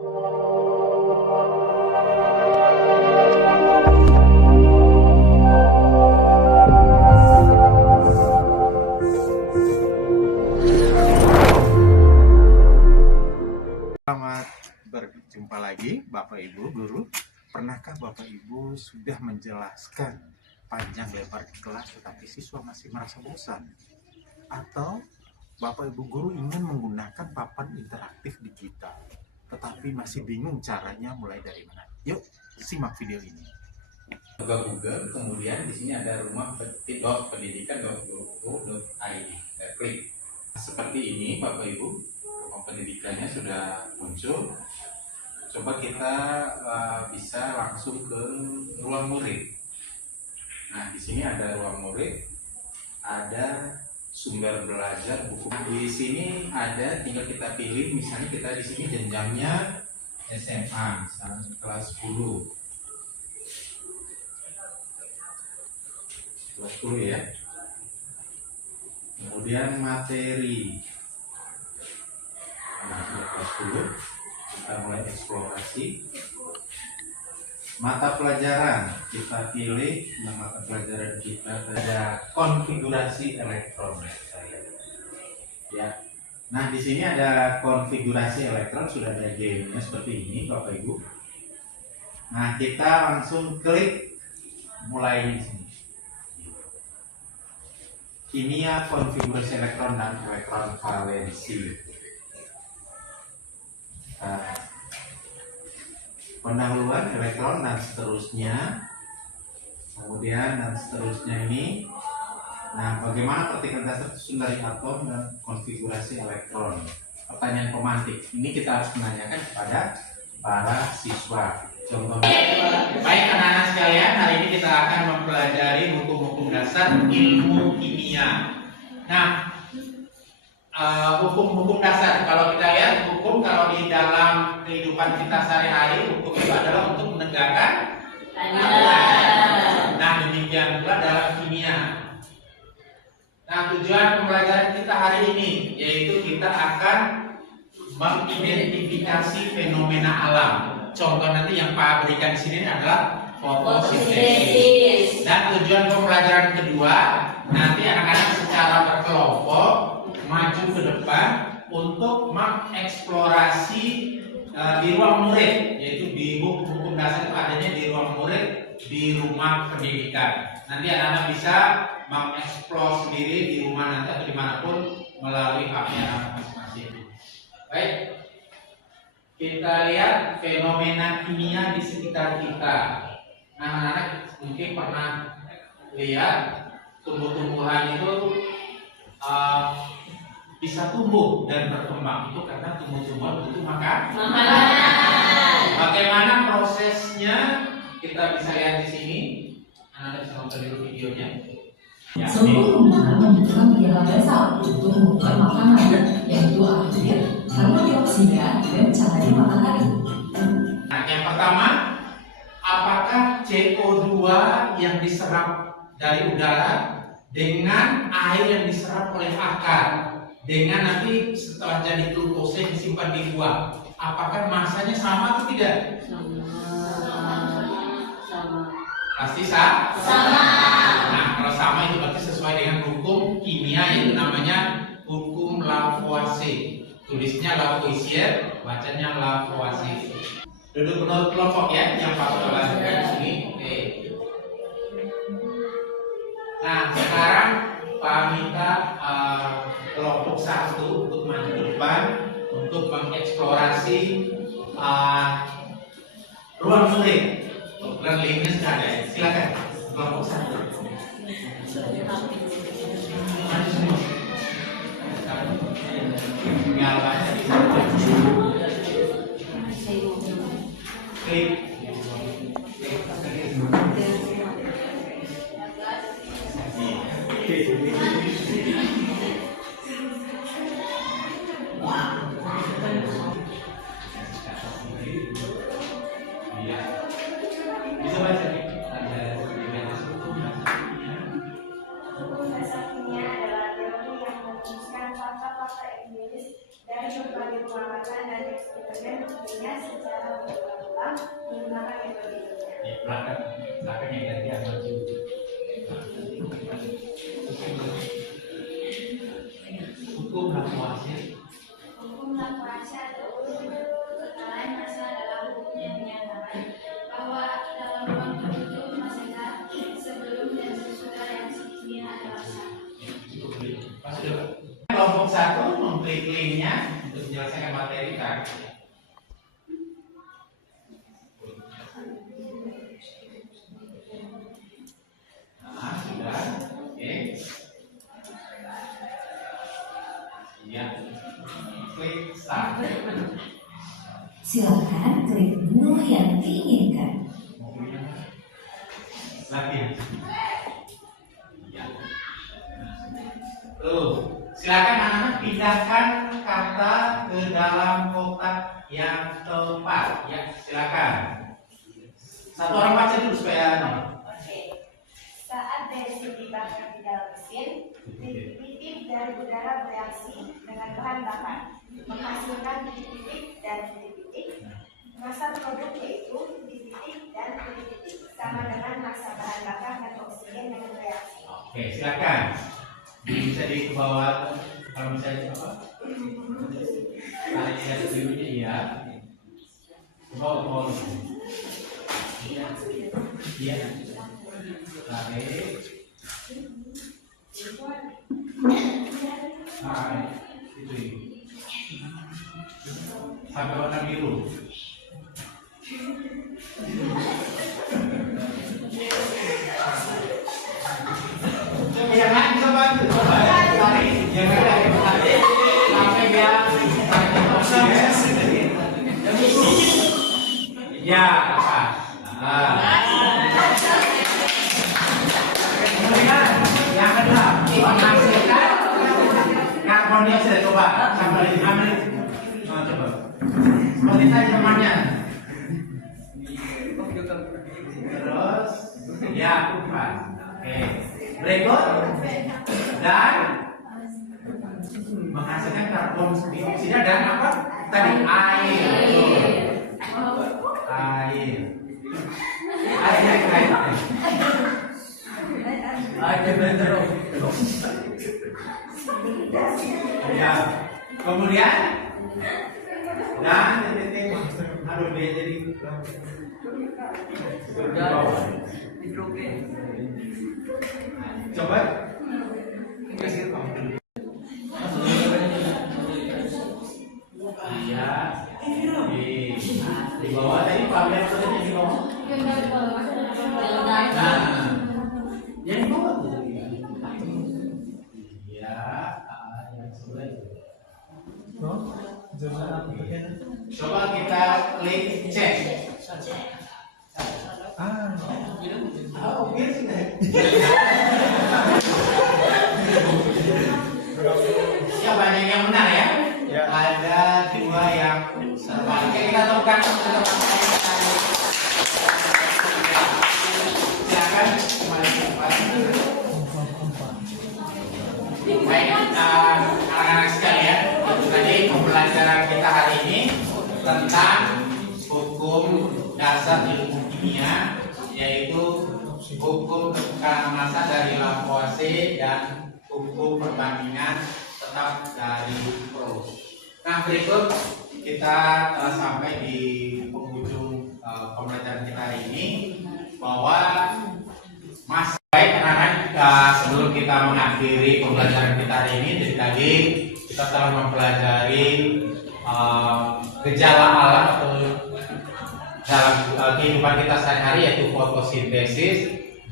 Selamat berjumpa lagi Bapak Ibu guru. Pernahkah Bapak Ibu sudah menjelaskan panjang lebar di kelas tetapi siswa masih merasa bosan? Atau Bapak Ibu guru ingin menggunakan papan interaktif digital tetapi masih bingung caranya mulai dari mana? Yuk simak video ini. Buka Google, kemudian di sini ada rumah.pendidikan.go.id. Klik seperti ini Bapak Ibu. Pendidikannya sudah muncul. Coba kita bisa langsung ke ruang murid. Nah, di sini ada ruang murid, ada sumber belajar buku. Nah, di sini ada, tinggal kita pilih. Misalnya kita di sini jenjangnya SMA, misalnya kelas 10. Kelas 10 ya. Kemudian materi. Nah, kelas 10 kita mulai eksplorasi. Mata pelajaran kita pilih. Nah, mata pelajaran kita ada konfigurasi elektron ya. Nah, di sini ada konfigurasi elektron, sudah ada gamenya seperti ini Bapak Ibu. Nah, kita langsung klik mulai di sini. Kimia, konfigurasi elektron dan elektron valensi. Pendahuluan elektron dan seterusnya, kemudian dan seterusnya ini. Nah, bagaimana partikel dasar tersusun dari atom dan konfigurasi elektron? Pertanyaan pemantik ini kita harus menanyakan kepada para siswa. Contohnya, baik anak-anak sekalian, hari ini kita akan mempelajari hukum-hukum dasar ilmu kimia. Nah, hukum-hukum dasar, kalau kita lihat hukum, kalau di dalam kehidupan kita sehari-hari, hukum itu adalah untuk menegakkan aturan. Nah, demikian pula dalam kimia. Nah, tujuan pembelajaran kita hari ini yaitu kita akan mengidentifikasi fenomena alam. Contoh nanti yang Pak berikan di sini adalah fotosintesis. Dan tujuan pembelajaran kedua, nanti anak-anak secara berkelompok maju ke depan untuk mengeksplorasi di ruang murid, yaitu di hukum dasar itu adanya di ruang murid di rumah pendidikan. Nanti anak-anak bisa mengeksplor sendiri di rumah nanti atau dimanapun melalui HP anak masing-masing. Baik, kita lihat fenomena kimia di sekitar kita. Nah, anak-anak mungkin pernah lihat tumbuh-tumbuhan itu bisa tumbuh dan berkembang itu karena tumbuh-tumbuhan butuh makan. Bagaimana prosesnya kita bisa lihat di sini. Anda bisa nonton dulu videonya. Ya, Sebelumnya membutuhkan 3 hal dasar untuk membuat makanan, yaitu air, karbon dioksida, dan cahaya matahari. Nah, yang pertama, apakah CO2 yang diserap dari udara dengan air yang diserap oleh akar, dengan nanti setelah jadi glukosa disimpan di buah, apakah masanya sama atau tidak? Sama. Pasti sama. Sama. Nah, kalau sama itu berarti sesuai dengan hukum kimia yang namanya hukum Lavoisier. Tulisnya Lavoisier, bacanya Lavoisier. Duduk menurut kelompok ya, yang Pak belajar di sini. Oke. Nah, sekarang Pak minta kelompok 1 untuk maju ke depan untuk mengeksplorasi ruang murid. Kemudian linknya sudah ada. Silakan kelompok 1. Maju semua. Tinggal baca di sana. Klik. Bisa baca nih. Hukum dasar kimia adalah teori yang merumuskan fakta-fakta empiris dari berbagai dengan buktinya secara berulang-ulang menggunakan metode ilmiah. Ya, belakang yang tadi ada maju. Hukum lakuasi. Hukum lakuasi atau perkara masa dalam hukum yang menyatakan bahwa dalam waktu itu masalah sebelum dan sesudah yang sebelumnya adalah sah. Kelompok 1 mengklik linknya untuk menyelesaikan materi kan. Nah, sudah. Oke. Ya. Klik start. Silakan klik menu yang diinginkan. Latihan. Ya. Tuh, silakan anak-anak pindahkan kata ke dalam kotak yang tepat. Ya, silakan. Satu orang baca dulu supaya Oke. Saat bensin dibakar di dalam mesin, titik-titik dari udara bereaksi dengan bahan bakar, menghasilkan titik-titik dan titik-titik. Massa produk yaitu titik-titik dan titik-titik sama dengan massa bahan bakar dan oksigen yang bereaksi. Oke, silakan. Bisa di bawah kalau misalnya apa? Ada yang sebelumnya iya. Bawah. Iya. Iya. Tarik. Tarik. Itu. Sampai warna biru. Yang lain bisa bantu. Tarik. Yang lain tarik. Sampai dia ya, apa? Kemudian yang kedua, menghasilkan karbon dioksida. Coba sampai ambil. Coba. Seperti tadi temannya. Terus, ya, pas. Oke. Berikut dan menghasilkan karbon dioksida dan apa? Tadi air. Ya. Kemudian dan titik aduh dia jadi coba iya di bawah tadi pamer tadi di bawah nah yang bawah tuh iya yang sebelah coba kita klik cek oke ya banyak yang benar ya. Ada dua yang salah. Oke, kita temukan silakan kembali ke tempat. Baik, anak-anak sekalian, tadi pembelajaran kita hari ini tentang hukum dasar ilmu kimia, yaitu hukum ketekanan massa dari Lavoisier dan hukum perbandingan tetap dari Proust. Nah, berikut kita telah sampai di penghujung pembelajaran kita hari ini, bahwa masih baik anak-anak, sebelum kita mengakhiri pembelajaran kita hari ini, jadi tadi kita telah mempelajari gejala alam atau dalam kehidupan kita sehari-hari, yaitu fotosintesis,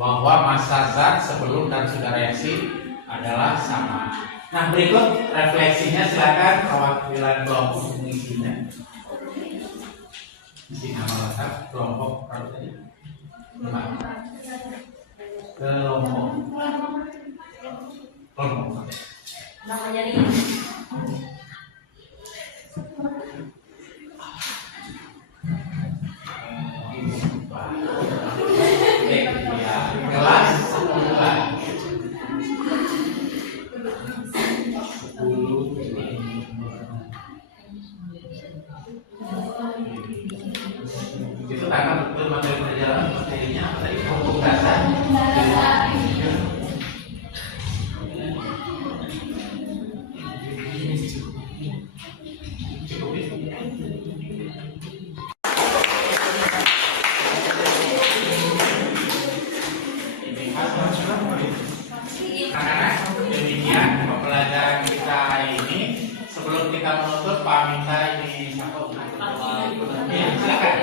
bahwa massa zat sebelum dan sudah reaksi adalah sama. Nah, berikut refleksinya, silakan perwakilan kelompok mengisinya. Isi nama lengkap kelompok apa tadi? Kelompok. Namanya ini. Kelas 10. Itu karena betul materi perjalanan materinya apa tadi? Hukum dasar. Anak-anak, demikian pembelajaran kita hari ini. Sebelum kita menutup, Pak minta ini satu. Ya, silakan.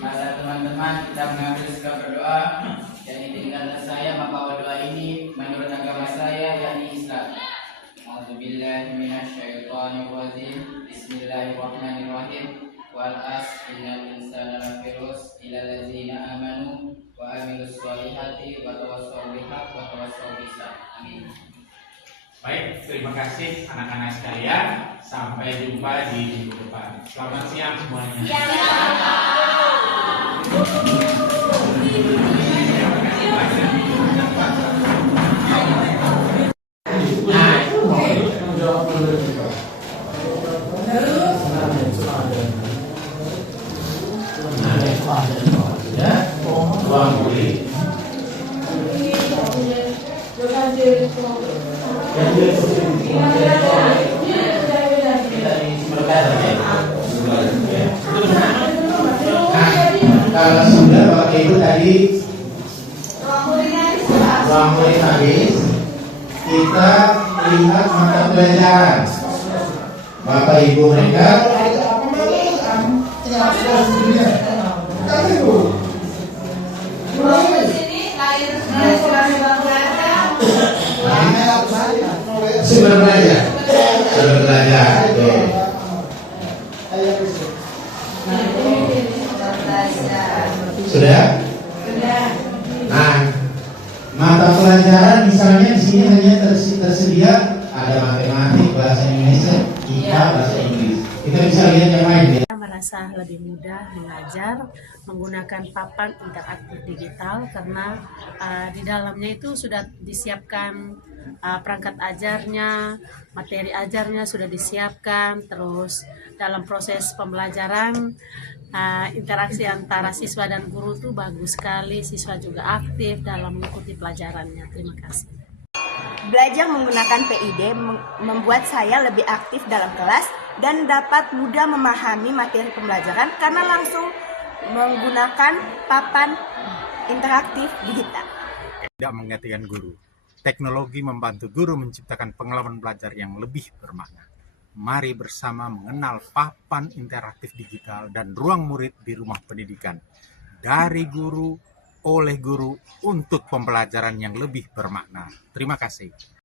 Masa teman-teman kita mengambil sikap berdoa dan ditinggalkan saya membawa doa ini menurut agama saya yakni Islam. A'udzubillahi minasyaitonirrajim. Bismillahirrahmanirrahim. Wal as innal insana lafi khusr illa allazina amanu wa amilus solihati wa tawassaw bil haqq wa tawassaw bis sabr. Amin. Baik, terima kasih anak-anak sekalian. Sampai jumpa di minggu depan. Selamat siang semuanya. Ruang murid. Kalau sudah Bapak Ibu tadi ruang murid habis, kita lihat mata pelajaran. Bapak Ibu mereka sumber belajar. Oke. Sudah? Nah, mata pelajaran misalnya di sini hanya tersedia ada matematik, bahasa Indonesia, IPA, bahasa Inggris. Kita bisa lihat yang lain ya. Kita merasa lebih mudah mengajar menggunakan papan interaktif digital karena di dalamnya itu sudah disiapkan perangkat ajarnya, materi ajarnya sudah disiapkan, terus dalam proses pembelajaran interaksi antara siswa dan guru itu bagus sekali, siswa juga aktif dalam mengikuti pelajarannya. Terima kasih. Belajar menggunakan PID membuat saya lebih aktif dalam kelas dan dapat mudah memahami materi pembelajaran karena langsung menggunakan papan interaktif digital. Tidak menggantikan guru. Teknologi membantu guru menciptakan pengalaman belajar yang lebih bermakna. Mari bersama mengenal papan interaktif digital dan ruang murid di rumah pendidikan. Dari guru, oleh guru, untuk pembelajaran yang lebih bermakna. Terima kasih.